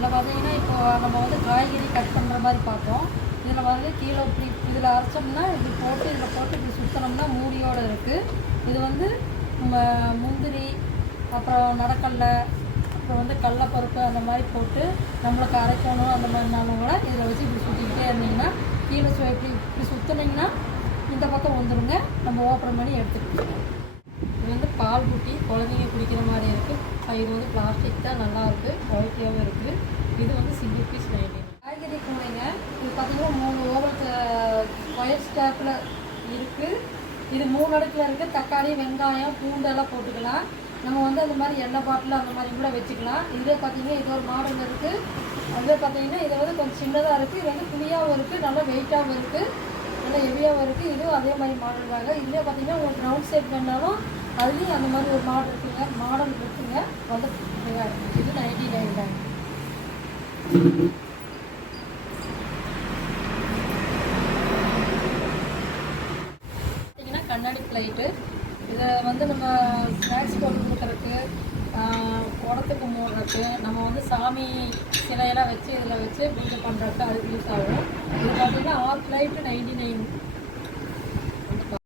இதில் பார்த்தீங்கன்னா இப்போ நம்ம வந்து காய்கறி கட் பண்ணுற மாதிரி பார்த்தோம். இதில் வந்து கீழே இப்படி இதில் அரைச்சோம்னா இப்படி போட்டு இதில் போட்டு இப்படி சுற்றினோம்னா மூடியோடு இருக்குது. இது வந்து முந்திரி, அப்புறம் நடக்கடலை, அப்புறம் வந்து கடலைப்பருப்பு அந்த மாதிரி போட்டு நம்மளுக்கு அரைக்கணும். அந்த மாதிரினாலும் கூட இதில் வச்சு இப்படி சுற்றிக்கிட்டே இருந்தீங்கன்னா கீழே இப்படி சுற்றினீங்கன்னா இந்த பக்கம் வந்துடுங்க. நம்ம ஓப்பன் பண்ணி எடுத்துக்கிட்டோம். இது வந்து பால் குட்டி குழந்தைங்க குடிக்கிற மாதிரி இருக்குது. இது வந்து பிளாஸ்டிக் தான், நல்லாயிருக்கு, குவாலிட்டியாகவும் இருக்குது. இது வந்து சிங்கிள் பீஸ் 90. காய்கறி கூடைங்க. இது பார்த்திங்கன்னா 3 ஓவல் ஸ்கொயர் ஸ்டாப்பில் இருக்குது. இது 3 அடுக்கில் இருக்குது. தக்காளி, வெங்காயம், பூண்டெல்லாம் போட்டுக்கலாம். நம்ம வந்து அந்த மாதிரி எண்ணெய் பாட்டில் அந்த மாதிரி கூட வச்சுக்கலாம். இதே பார்த்திங்கன்னா இது ஒரு மாடல் இருக்குது. அதே பார்த்திங்கன்னா இது வந்து கொஞ்சம் சின்னதாக இருக்குது. இது வந்து புளியாகவும் இருக்குது, நல்லா வெயிட்டாகவும் இருக்குது, நல்லா ஹெவியாகவும் இருக்குது. இதுவும் அதே மாதிரி மாடல் தாங்க. இதுலேயே பார்த்திங்கன்னா உங்களுக்கு ரவுண்ட் ஷேப் வேணாலும் அதுலேயும் அந்த மாதிரி ஒரு மாடல் இருக்குங்க, மாடல் இருக்குங்க. வந்து இது 99 தாங்க. பார்த்தீங்கன்னா கண்ணாடி பிளேட்டு. இதை வந்து நம்ம ஸ்நாக்ஸ் போட்டு கொடுக்குறதுக்கு, உடத்துக்கு மூடுறதுக்கு, நம்ம வந்து சாமி சிலையெல்லாம் வச்சு இதில் வச்சு பூஜை பண்ணுறதுக்கு அதுக்கு யூஸ் ஆகும். இது பார்த்திங்கன்னா ஆல் பிளேட்டு 99.